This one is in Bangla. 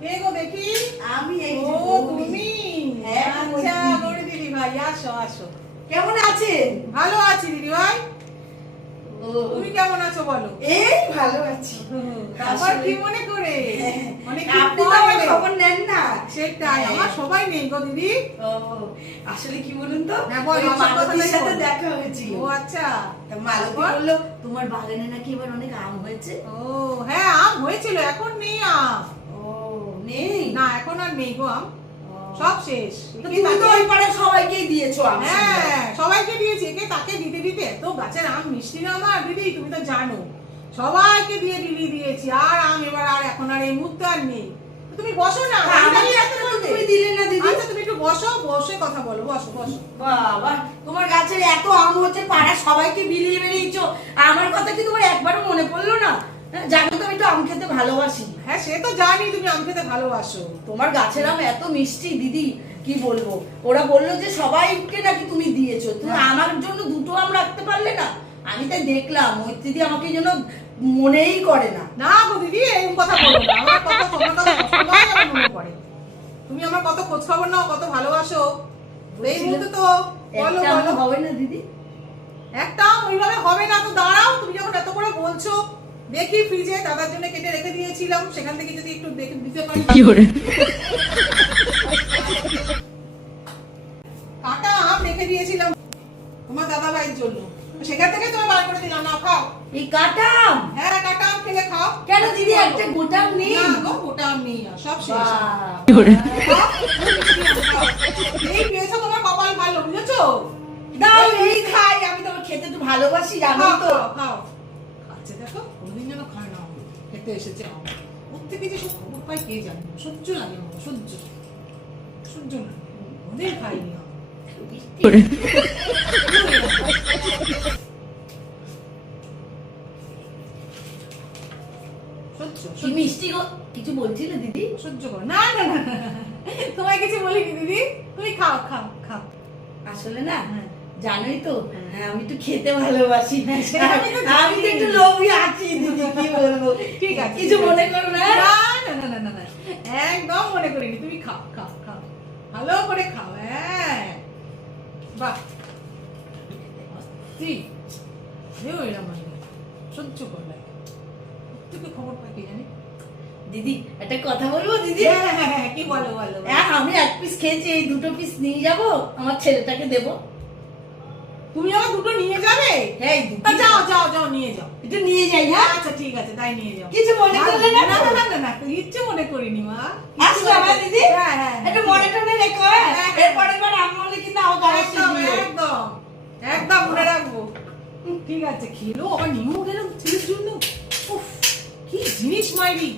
কে গো দেখি? আমি এই ও তুমি? হ্যাঁ, আচ্ছা গৌরী দিদি ভাই, আসো আসো। কেমন আছেন? ভালো আছি দিদি ভাই। তুমি কেমন আছো বলো? এই ভালো আছি। আবার কি মনে করে? অনেক আপনি তো আমার খবর নেন না। সেটাই, আমার সবাই নেই গো দিদি। ও আসলে কি বলুন তো, হ্যাঁ, বল, ওই আসল মালতীর কথাটাই সাথে বল। দেখা হয়েছিল। ও আচ্ছা। তা মালতী বললো তোমার বাগানে নাকি এবার অনেক আম হয়েছে। ও হ্যাঁ, আম হয়েছিল, এখন নেই আম। ও নেই না, এখন আর নেই গো আম, সব শেষ। তো তুমি তো ওই পাড়ার সবাইকেই দিয়েছো আম। হ্যাঁ, সবাইকে দিয়েছি। একে তাকে দিতে দিতে এত গাছের আম মিষ্টি না আমার দিদি, তুমি তো জানো। সবাইকে দিয়ে দিয়েছি, আর আম এবার আর এখন আর এই মুহূর্তে আর নেই। তো তুমি বসো না। আমাকে এত তুমি দিলে না দিদি। আচ্ছা তুমি একটু বসো, বসে কথা বলো, বসো বসো। বাবা তোমার গাছের এত আম হচ্ছে, পাড়ার সবাইকে বিলিয়ে বেরিয়েছো, আমার কথা কি তোমার একবারও মনে পড়লো না? জানো তো আমি একটু আম খেতে ভালোবাসি। হ্যাঁ সে তো জানি তুমি আম খেতে ভালোবাসো। তোমার গাছের আম এত মিষ্টি দিদি, কি বলবো। ওরা বললো যে সবাইকে নাকি তুমি দিয়েছো, তুমি আমার জন্য দুটো আম রাখতে পারলে না? আমি তাই দেখলাম মৈত্রী দি আমাকে যেন মনেই করে না। না গো দিদি, এরকম কথা বলো না। আমার কথা, তোমার কথা সবসময় আমার মনে পড়ে। তুমি আমার কত খোঁজ খবর নাও, কত ভালোবাসো। এই মুহূর্তে তো বলো একটা বলো। আম হবে না দিদি? একটা ওইভাবে হবে না তো, দাঁড়াও। তুমি যখন এত করে বলছো, দেখি ফ্রিজে দাদার জন্য কেটে রেখে দিয়েছিলাম, সেখান থেকে যদি একটু দেখে দিতে পারি। কি করে? কাটা আম রেখে দিয়েছিলাম তোমার দাদা ভাইয়ের জন্য, সেখান থেকে তুমি বার করে দিলাম। না খাও। এই কাটা আম? হ্যাঁ, কাটা আম খেলে খাও। কেন দিদি, একটা গোটা আম নেই? না গো, গোটা আম নেই, আর সব শেষ। কি করে? এই পেয়েছো, তোমার কপাল ভালো, বুঝেছো? দাও এই খাই, আমি তোমার খেতে একটু ভালোবাসি জানো খাও তো। খাও খাও। আচ্ছা দেখো, কোনদিন যেন খায় না, খেতে এসেছে আম। ওর থেকে যে সব খবর পাই কে জানে, সহ্য লাগে আমার, সহ্য সহ্য না, ওদের খাইনি আম। কি করে? সহ্য কি সহ্য মিষ্টি গো, কিছু বলছিলে দিদি? সহ্য করো না। না না না, তোমায় কিছু বলিনি দিদি, তুমি খাও খাও খাও। আসলে না হ্যাঁ। জানোই তো, আমি একটু খেতে ভালোবাসি। সেটা আমি তো আমি তো জানি। একটু লোভী আছি দিদি, কি বলবো। ঠিক আছে, কিছু ঠিক আছে। মনে করো না। না না না না না না, একদম মনে করিনি। তুমি খাও খাও খাও, ভালো করে খাও। হ্যাঁ বাহ, ঠিক দেও এরম মানে সহ্য করলে তোকে খবর পাই কে জানি। দিদি একটা কথা বলবো দিদি? হ্যাঁ হ্যাঁ হ্যাঁ, কি বলো বলো। আমি এক পিস খেয়েছি, এই দুটো পিস নিয়ে যাব, আমার ছেলেটাকে দেবো। তুমি আমার দুটো নিয়ে যাবে? হ্যাঁ এই দুটো। তা যাও যাও যাও, নিয়ে যাও। একটু নিয়ে যাই। হ্যাঁ আচ্ছা ঠিক আছে, তাই নিয়ে যাও। কিছু মনে করলে না? না না না না না, ইচ্ছে মনে করিনি মা। আসলে আমার দিদি হ্যাঁ হ্যাঁ একটু মনে টনে রেখো। হ্যাঁ হ্যাঁ, এরপরের বার আমি বলে কিন্তু আমার গায়ে একদম একদম একদম মনে রাখবো। ঠিক আছে, খেলো আবার নিয়েও গেলাম ছেলের জন্য। উফ, কি জিনিস মাইরি।